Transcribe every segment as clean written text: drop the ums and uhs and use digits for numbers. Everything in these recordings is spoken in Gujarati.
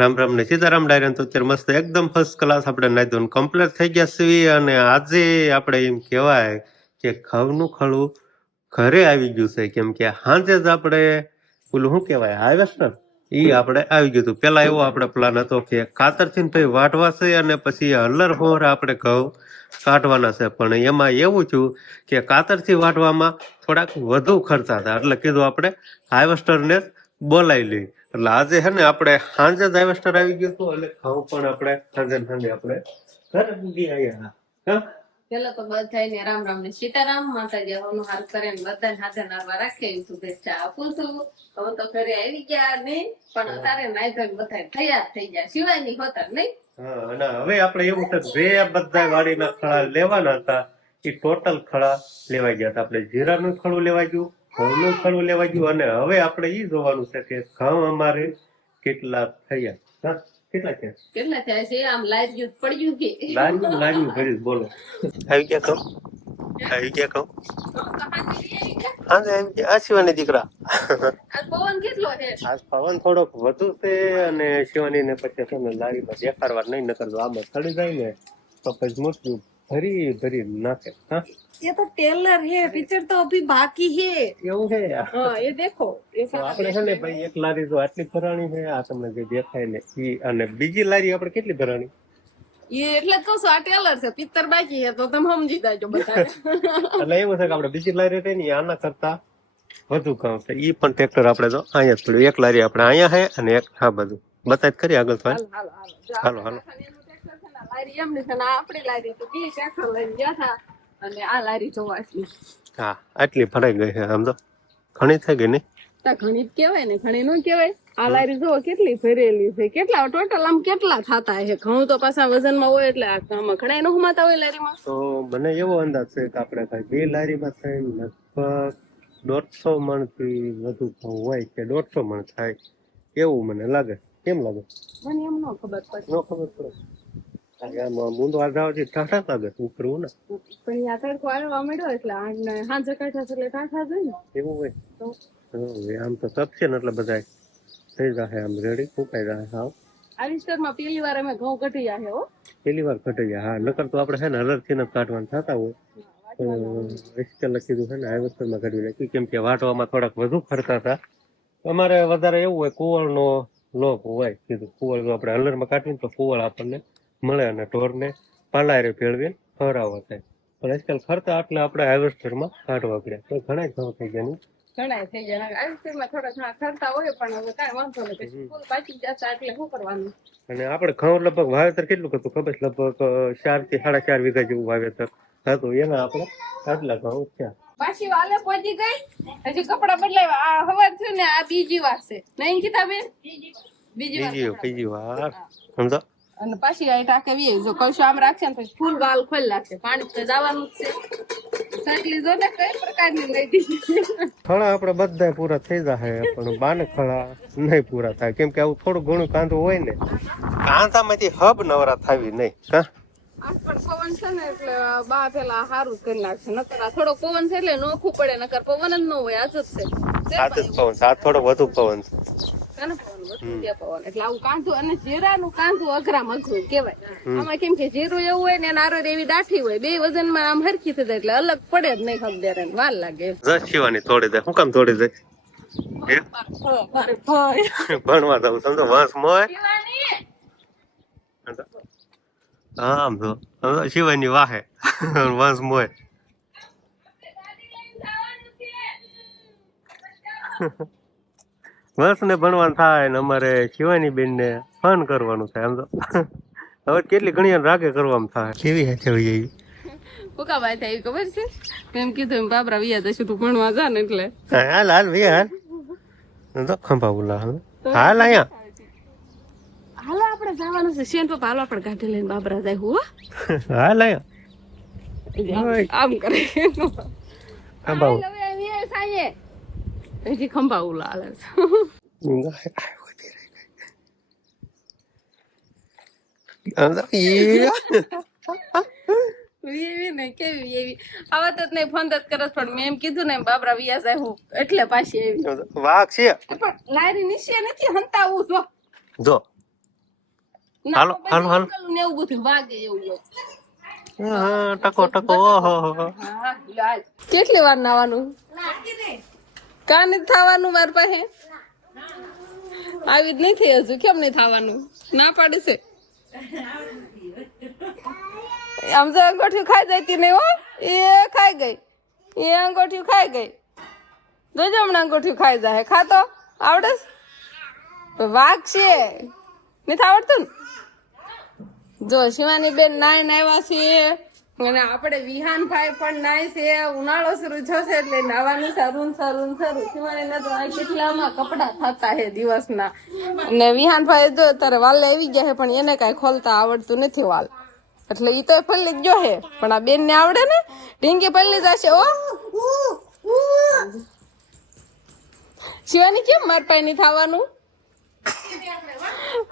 રામ રામ ને સીતારામ ડાયરન તો અત્યારે મસ્ત એકદમ ફર્સ્ટ ક્લાસ આપણે નાઈ ધોઈને કમ્પ્લીટ થઈ ગયા છીએ અને આજે આપણે એમ કહેવાય કે ઘઉંનું ખળું ઘરે આવી ગયું છે કેમ કે સાંજે જ આપણે પેલું શું કહેવાય હાર્વેસ્ટર ઈ આપણે આવી ગયું હતું પેલા એવો આપણે પ્લાન હતો કે કાતરથી ને પછી વાટવા છે અને પછી હલર હોર આપણે ઘઉં કાઢવાના છે પણ એમાં એવું થયું કે કાતરથી વાટવામાં થોડાક વધુ ખર્ચા હતા એટલે કીધું આપણે હાર્વેસ્ટરને બોલાવી લઈએ એટલે આજે છે ને આપણે સાંજે જ હાર્વેસ્ટર આવી ગયું હતું એટલે ઘઉં પણ આપણે સાંજે આપણે ઘરે મૂકી આવ્યા હા પેલા તો બધાને રામ રામ ને સીતારામ માતાજી હવનું હાલ કરે ને બધાને હાથે નારવા રાખે એવી શુભેચ્છા આપું છું. હવે તો ઘરે આવી ગયા નહીં પણ અત્યારે નાઈ ધોઈને બધા તૈયાર થઈ ગયા સિવાયની હોતા નહીં. હા અને હવે આપણે એવું છે જે બધા વાડીના ખળા લેવાના હતા એ ટોટલ ખળા લેવાઈ ગયા હતા. આપણે જીરાનું ખળું લેવાઈ ગયું, ઘઉંનું ખળું લેવાઈ ગયું અને હવે આપણે ઈ જોવાનું છે કે ઘઉં અમારે કેટલા થયા. હા કેટલા થયા કેટલા થયા છે આમ લાગ્યું પડ્યું કે લાગ્યું ભરી બોલો. આવી ગયા ઘઉં આવી ગયા ઘઉં હા આવી ગયા. આ શિવાની દીકરા આ પવન કેટલો છે આજ પવન થોડોક વધુ છે અને શિવાની ને પછી છે ને લારીમાં દેખાડવા નહીં નકર આમાં ચડી જાય ને તો પછી મોટું ભરી ભરી નાખે. હા ये तो टेलर है पिक्चर तो अभी बाकी है એવું છે हाँ ये देखो ये તો આપણે છે ને ભાઈ એક લારી તો આટલી ભરાણી છે આ તમને જે દેખાય ને ઈ અને બીજી લારી આપણે કેટલી ભરાણી ये એટલે જ કહું છું આ ટેલર છે પિક્ચર બાકી છે તો તમે સમજી જાજો બધા. એટલે એવું છે કે આપણે બીજી લારી રહી ને ઈ આના કરતા વધુ કામ છે. ઈ પણ ટ્રેક્ટર આપણે તો અહીંયા જ પડ્યું. એક લારી આપણે અહીંયા છે અને એક આ બધું બતાવી કરી આગળ તો હાલો હાલો હાલો હાલો લારી એમ ને આપણી લારી તો બી ટ્રેક્ટર લઈને ગયા હતા અને આ લારી જોવાસની હા આટલી ભરાઈ ગઈ છે આમ તો ઘણી થઈ ગઈ નહીં તા ઘણી જ કહેવાય ને ઘણી નો કહેવાય. આ લારી જો કેટલી ભરેલી છે કેટલા ટોટલ આમ કેટલા થતા છે ઘઉં તો પાછા વજનમાં હોય એટલે આમાં ઘણા નો હુમાતા હોય લારીમાં. તો મને એવો અંદાજ છે કે આપણે ભાઈ બે લારીમાં થઈને લગભગ 150 મણ થી વધુ ઘઉં હોય કે 150 મણ થાય એવું મને લાગે. કેમ લાગે મને એમ નો ખબર પડે ન ખબર પડે આમાં મૂંદો આધાવથી ઠાઠા લાગે ઉકરવું ને પણ આ તડકો આવવા મળ્યો એટલે હાંજે કાઢા એટલે કાઢા જાય ને એવું હોય તો હવે આમ તો તપશે ને એટલે બધા થઈ જશે આમ રેડી ફૂંકાઈ જશે. હાવ આ વિસ્તારમાં પેલી વાર અમે ઘઉં કઢી છે હો પેલી વાર ઘટી જાય. હા નકર તો આપણે છે ને હલરથી જ કાઢવાના થતા હોય તો કીધું છે ને હાર્વેસ્ટરમાં કાઢી નાખ્યું કેમ કે વાટવામાં થોડાક વધુ ખર્ચા હતા. અમારે વધારે એવું હોય કુવળનો લોક હોય કીધું કુવળ જો આપણે હલરમાં કાઢીએ તો કુવળ આપણને મળે અને ઢોરને પાલારે ભેળવીને ખવડાવવા થાય પણ આજકાલ ખર્ચા એટલે આપણે હાર્વેસ્ટરમાં કાઢવા પડ્યા તો ઘણા ઘઉં થઈ ગયા ઘણા થઈ જાય આ વિસ્તારમાં થોડા ઘણા ખર્ચા હોય પણ હવે કાંઈ વાંધો નહીં પછી ફૂલ પાકી જતા એટલે શું કરવાનું. અને આપણે ઘઉં લગભગ વાવેતર કેટલું હતું ખબર છે લગભગ 4 થી 4.5 વીઘા જેવું વાવેતર હતું એના આપણે આટલા ઘઉં થયા. પાછી વાલે પહોંચી ગઈ હજી કપડા બદલાવ્યા આ હવાર થયું ને આ બીજી વાર છે નહીં કીધા બેન બીજી વાર સમજો અને પાછી આ ટાકે વી જો કલશો આમ રાખશે ને પછી ફૂલ વાલ ખોલી લાગશે પાણી તો જવાનું જ છે. સાકલી જો ને કઈ પ્રકારની લઈ દીધી ખળા આપણે બધા પૂરા થઈ જાય પણ બાને ખળા નહીં પૂરા થાય કેમ કે આવું થોડું ઘણું કાંદું હોય ને કાંદામાંથી હબ નવરા થાવી નહીં. હા આ પણ પવન છે ને એટલે બા પેલા સારું કરી નાખશે નકર આ થોડો પવન છે એટલે નોખું પડે નકર પવન જ ન હોય આજ જ છે સાત જ પવન સાત થોડો વધુ પવન છે પવન પવન એટલે આવું કાંધું અને જીરાનું કાંધું અઘરામ અઘરું કેવાય. આમાં કેમ કે જીરું એવું હોય ને નારો એવી દાઠી હોય બે વજનમાં આમ હરખી થઈ જાય એટલે અલગ પડે જ નહીં ખબર વાર લાગે. શિવાની તોડી જાય શું કામ તોડી જાય ભણવા જવું સમજો વાંસ મોય આમ તો શિવાની વાહે વાંસ મોય વંશ ને ભણવાનું થાય ને અમારે શિવાની બેન ને ફન કરવાનું થાય આમ તો હવે કેટલી ઘણી રાગે કરવાનું થાય કેવી હે એવી ફૂકા ભાઈ થાય ખબર છે એમ કીધું એમ બાબરા વિયા જશું તું ભણવા જા ને એટલે હાલ હાલ ભી હાલ તો ખંભા બોલા હાલ હાલ અહીંયા હાલો આપણે જવાનું છે શેન પપ્પા હાલો આપણે ગાડી લઈને બાબરા જાય હો હાલ અહીંયા આમ કરે ખંભા હજી ખંભા ઉલા હાલે કેવી એવી આવા તો નહીં ફોન જ કરે પણ મેં એમ કીધું ને બાબરા વિયા જાય હું એટલે પાછી એવી વાઘ છે પણ લારી નીચે નથી હંતાવું જો જો ના, હાલો હાલો હાલો પેલું ને એવું બધું વાગે એવું હોય. હા ટકો ટકો ઓહો હા, લાલ. કેટલી વાર નાવાનું કા નથી થવાનું મારી પાસે આવી જ નહીં થઈ હજુ કેમ નહીં થવાનું ના પાડે છે આમ તો અંગૂઠિયું ખાઈ જતી નહીં હો એ ખાઈ ગઈ એ અંગૂઠિયું ખાઈ ગઈ જોજો હમણાં અંગૂઠિયું ખાઈ જાય ખાતો આવડે છે? વાઘ છે નથી આવડતું ને જો શિવાની બેન નાય નાવ્યા છીએ અને આપણે વિહાનભાઈ પણ નાય છે ઉનાળો શરૂ થશે એટલે નાવાનું સારું શિવાની ના તો આ કેટલામાં કપડા થતા છે દિવસના અને વિહાનભાઈ જો તારે વાલે આવી ગયા છે પણ એને કાંઈ ખોલતા આવડતું નથી વાલ એટલે ઈ તો પલ્લી જ જો હે પણ આ બેન ને આવડે ને ઢીંગી પલ્લી જશે ઓ શિવાની કેમ માર પાસે નહીં થવાનું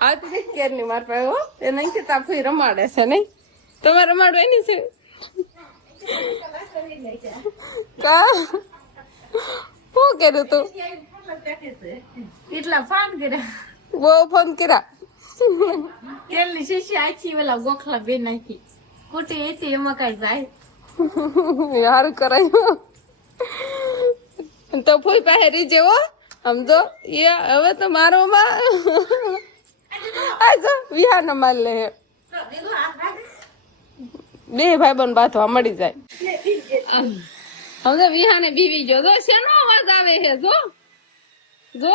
આ તો કેર ની માર પાસે હો એ નહીં કે તાપી રમાડે છે નહીં તમારે રમાડવાની છે કા શું કર્યું તું એટલા ફાન કર્યા બહુ ફોન કર્યા તેલની શીશી આખી ઓલા ગોખલા બે નાખી ખોટી એથી એમાં કઈ જાય સારું કરાયું તો ફૂઈ પાસે રીજે હો સમજો એ હવે તો મારો માં આજો વિહાર માર લે બે ભાઈ બંધ બાથવા મળી જાય હવે વિહાને બીવી ગયો જો શેનો અવાજ આવે છે જો જો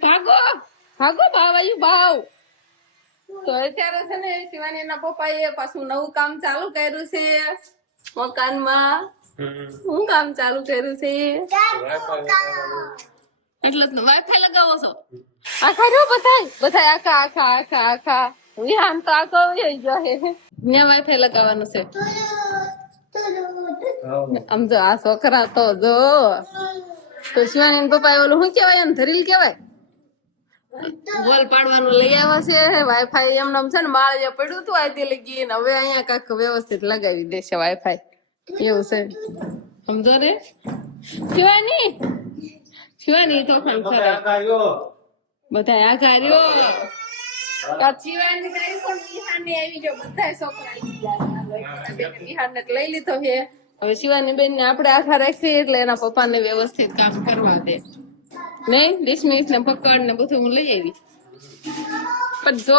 ભાગો ભાગો ભાવ આવ્યું ભાવ તો અત્યારે છે ને શિવાની એના પપ્પાએ પાછું નવું કામ ચાલુ કર્યું છે મકાનમાં શું કામ ચાલુ કર્યું છે એટલે વાઈફાઈ લગાવો છો આખા જો બધાય આખા આખા આખા આખા વિહાન તો આખો જોઈ ગયો હે ત્યાં વાઈફાઈ લગાવવાનું છે આમ જો આ છોકરા તો જો તો શિવાની પપ્પા ઓલું શું કેવાય એમ ધરીલ કેવાય બોલ પાડવાનું લઈ આવ્યા છે વાઈફાઈ એમને છે ને માળે પડ્યું હતું આથી લગી હવે અહીંયા કાંક વ્યવસ્થિત લગાવી દેશે વાઈફાઈ એવું છે સમજો રે શિવાની તોફાન કરે બધા આઘા રહ્યો શિવાની તારી પણ વિહાને આવી ગયો બધા છોકરા આવી ગયા વિહાને લઈ લીધો છે હવે શિવાની બેન ને આપણે આખા રાખીએ એટલે એના પપ્પા ને વ્યવસ્થિત કામ કરવા દે નહીં ડિસમિસ ને પકડ ને બધું હું લઈ આવી પણ જો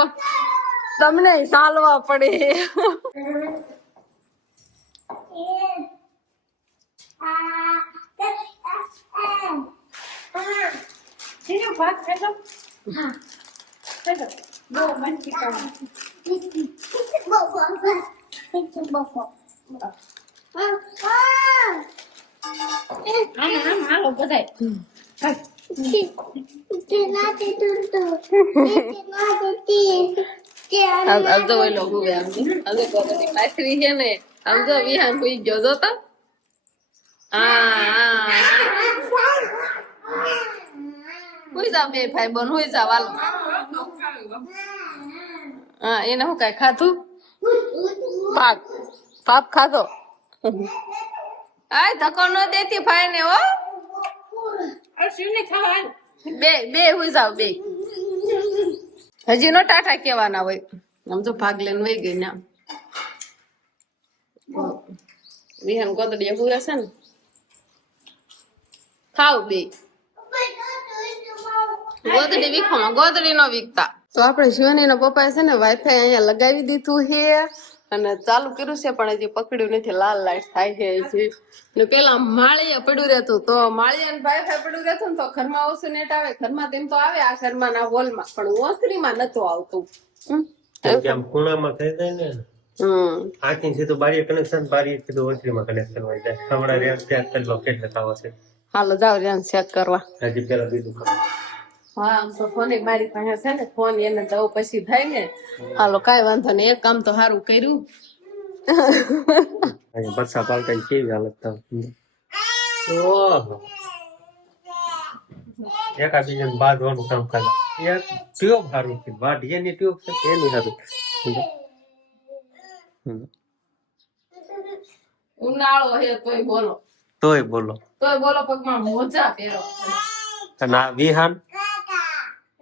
તમને ચાલવા પડે હાલો બધાય આમ તો ઓલો હુવે આમ ગોગડી પાથરી છે ને આમ તો વિહાન હુઈ ગયો જો તો હુઈ જા બે ભાઈ બોન હુઈ જા વાલ હા એને હું કઈ ખાધું પાપ ખાધો આય ધક્કો ન દેતી ભાઈ ને હો બે હુઈ જાવ બે હજી નો ટાટા કેવાના હોય આમ તો ભાગ લઈને વહી ગઈ ને વિહાન ગોદડી હુએ છે ને ખાવ બે ગોદડી વીખોમાં ગોદડી નો વીકતા તો આપણે શિવાની ના પપ્પા છે ને વાઈફાઈ અહીંયા લગાવી દીધું છે અને ચાલુ કર્યું છે પણ હજી પકડ્યું નથી લાલ લાઈટ થાય છે હજી ને પેલા માળીએ પડ્યું રહેતું તો માળીએ વાઈફાઈ પડ્યું રહેતું ને તો ઘરમાં ઓછું નેટ આવે ઘરમાં તેમ તો આવે આ ઘરમાં ના હોલમાં પણ ઓસરીમાં નતું આવતું ખૂણામાં થઈ જાય ને આથી સીધું બારી કનેક્શન બારી સીધું ઓછરીમાં કનેક્શન હોય જાય હમણાં રેન્જ ચેક કરી લો કેટલે ખાવો છે હાલો જાવ રેન્જ ચેક કરવા હજી પેલા બીજું ખાવ હા આમ તો ફોન મારી પાસે છે ને ફોન એને દઉં પછી થાય ને હાલો કઈ વાંધો નહીં એક કામ તો સારું કર્યું બચ્ચા પાલતા કેવી હાલત થાય ઓહો એકા બીજાને બાંધવાનું કામ કરે એક ટ્યુબ સારું છે વાઢીએની ટ્યુબ છે એની સારું ઉનાળો હે તોય બોલો પગમાં મોજા પહેરો અને આ વિહાન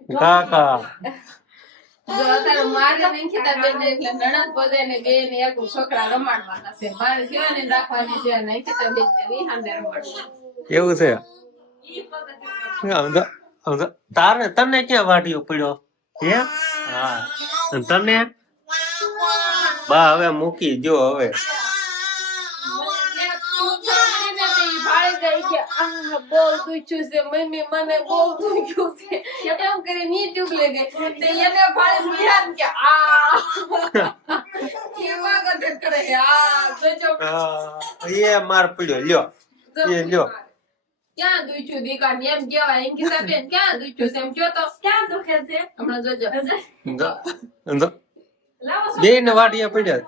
કાકા જો અત્યારે મારે અંકિતા બેન એટલે નણંદ પદે ને બે ને એક છોકરા રમાડવાના છે. મારે શિવાની રાખવાની છે અને અંકિતા બેન ને વિહાને રમાડવાના. એવું છે તારે તને ક્યાં વાડીઓ પડ્યો હે હા અને તને બા હવે મૂકી દો હવે બહુ દુખ્યું છે મમ્મી મને બહુ દુખ્યું છે એમ કરીને યુટ્યુબ લઈ ગઈ તે એને ભાડે વિહાન કે કેવા ગધે કરે જોજો એ માર પડ્યો લ્યો એ લ્યો ક્યાં દુખ્યું દીકા એમ કેવાય અંકિતા બેન ક્યાં દુખ્યું છે એમ કયો તો ક્યાં દુખે છે હમણાં જોજો બે ને વાડીયા પડ્યા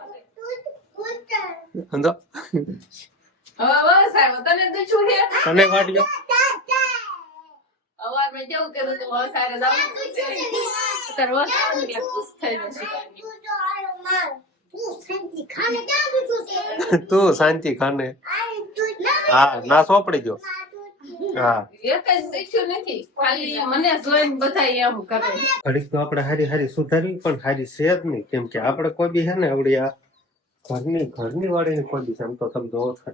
હવે સાહેબ તને દુખ્યું છે તને વાડીયો અવાર મેં કેવું કર્યું તું હવે સારે જવાનું છે અત્યારે વરસાદ એટલે ખુશ થઈ જશે તું શાંતિ ખાને હા ના સોપડી ગયો હા એક જ દુખ્યું નથી ખાલી મને જોઈને બધા એમ કરે ઘડીક તો આપણે હારી હારી સુધારવી પણ હારી છે જ નહીં કેમ કે આપણે કોઈ બી છે ને આવડી આ ઘરની વાળી કોઈ બી આમ તો તમે જોવો છો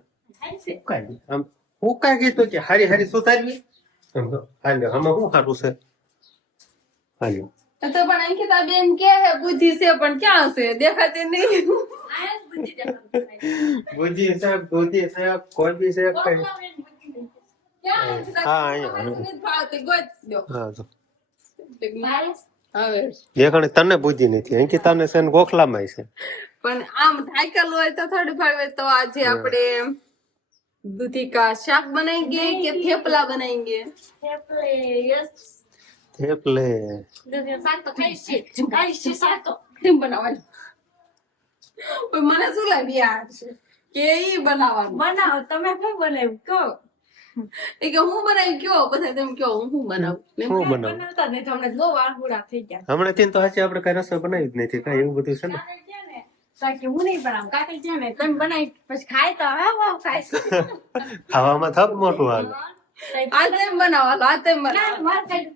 આમ હું કાંઈ કીધું કે હારી હારી સુધારવી સમજો હાલ્યો આમાં શું સારું છે હાલ્યો તો પણ અંકિતા બેન કે હે બુદ્ધિ છે પણ ક્યાં છે દેખાતી નહીં બુદ્ધિ સાહેબ કોઈ બી છે કઈ ક્યાં હા અહીંયા ફાળતી ગોત દો હા જો હવે દેખાણે તને બુદ્ધિ નથી અંકિતાને છે ને ગોખલામાં છે પણ આમ થાકેલ હોય તો થોડી ફાવે તો આજે આપણે દૂધી કા શાક બનાएंगे કે થેપલા બનાएंगे થેપલે કેમ બનાવવાનું પણ મને શું લાગે યાર કે ઈ બનાવવાનું બનાવો તમે શું બનાવ્યું કહો એ કે હું બનાવી કયો બધા તેમ કયો હું બનાવું શું બનાવ બનાવતા નહીં તો હમણાં બહુ વાળુડા થઈ ગયા હમણાં થી તો આજે આપણે કઈ રસોઈ બનાવી જ નથી કઈ એવું બધું છે ને કાકી હું નહીં બનાવું કાકી છે ને તમે બનાવી પછી ખાય તો હા વાવ ખાય ખાવામાં થપ મોટું હાલ આ તેમ બનાવવાનું આ તેમ બનાવવાનું માર ખાઈ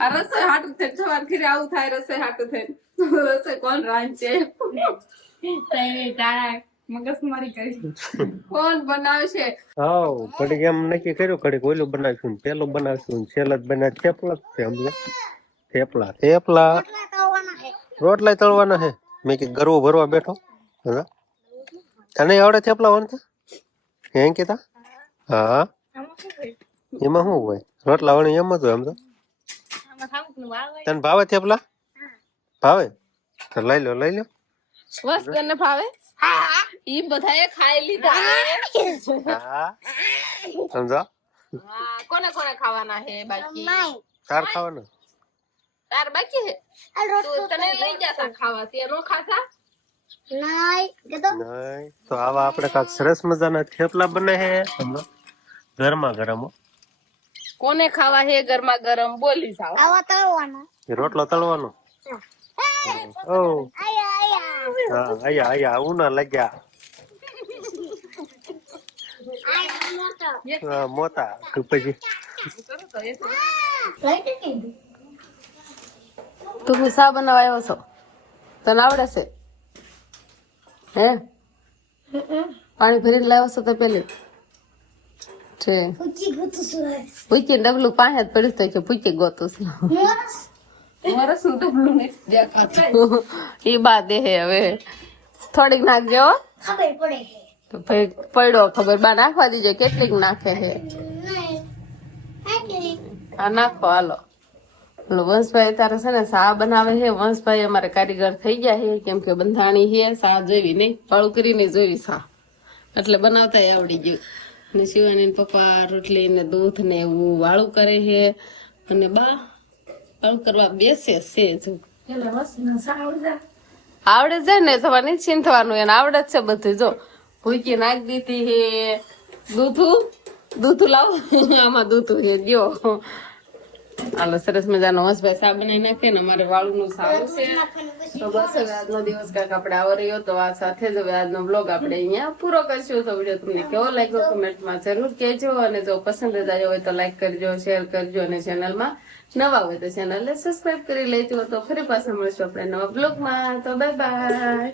આ રસોઈ હાટું થઈ સવાર ખીરે આવું થાય રસોઈ હાટું થઈ રસોઈ કોણ રાંધે તારા મગજમારી કરી કોણ બનાવશે હાવ ઘડીક એમ નક્કી કર્યું ઘડીક ઓલું બનાવીશું ને પેલું બનાવીશું ને છેલ્લે જ બનાવ થેપલા જ છે સમજે થેપલા રોટલા તળવાના છે મેં કે ગરવો ભરવા બેઠો હા તને આવડે થેપલા વણતા એમ કીધા હા એમાં શું હોય રોટલા વણી એમ જ હોય આમ તો તને ભાવે થેપલા ભાવે તો લઈ લો બસ તને ભાવે ઈ બધાએ ખાઈ લીધા હા સમજો કોને કોને ખાવાના હે બાકી ચાર ખાવાના તાર બાકી હે તું તને લઈ જાતા ખાવા તે નો ખાતા નહીં તો આવા આપણે કાંઈક સરસ મજાના થેપલા બને હે સમજો ગરમા ગરમ હો. કોને ખાવા હે ગરમા ગરમ બોલી જાવ એ રોટલો તળવાનો ઓ હા આયા ઉના લાગ્યા હા મોટા તું પછી તું હું શા બનાવવા આવ્યો છો તને આવડે છે હે પાણી ભરીને લાવ્યો છો તો પેલી છે પૂકી ડબલું પાસે જ પડ્યું તો કે પૂકી ગોતું છું વરસ નું ડબલું નથી દેખાતું એ બાદ હે હવે થોડીક નાખજો તો ભાઈ પડ્યો ખબર બા નાખવા દીજો કેટલીક નાખે હે હા નાખો હાલો બોલો વંશભાઈ તારે છે ને શા બનાવે છે વંશભાઈ અમારે કારીગર થઈ ગયા છે કેમ કે બંધાણી છે શા જોવી નહીં વાળું કરીને જોવી શા એટલે બનાવતા આવડી ગયું ને શિવાની પપ્પા રોટલી ને દૂધ ને એવું વાળું કરે છે અને બા વાળું કરવા બેસે છે જો આવડે છે ને તમારે નિશ્ચિંત થવાનું એને આવડે જ છે બધું જો ભૂકી નાખી દીધી હે દૂધું લાવો આમાં દૂધું છે દ્યો હાલો સરસ મજાનો હસભાઈ શા બનાવી નાખે ને અમારે વાળું નું સારું છે તો બસ હવે આજનો દિવસ કાંઈક આપણે આવો રહ્યો તો આ સાથે જ હવે આજનો બ્લોગ આપણે અહીંયા પૂરો કરશું તો વિડીયો તમને કેવો લાગ્યો કમેન્ટમાં જરૂર કહેજો અને જો પસંદ જ આવ્યો હોય તો લાઈક કરજો શેર કરજો અને ચેનલમાં નવા હોય તો ચેનલને સબસ્ક્રાઇબ કરી લેજો. તો ફરી પાછા મળશું આપણે નવા બ્લોગમાં. તો બાય બાય.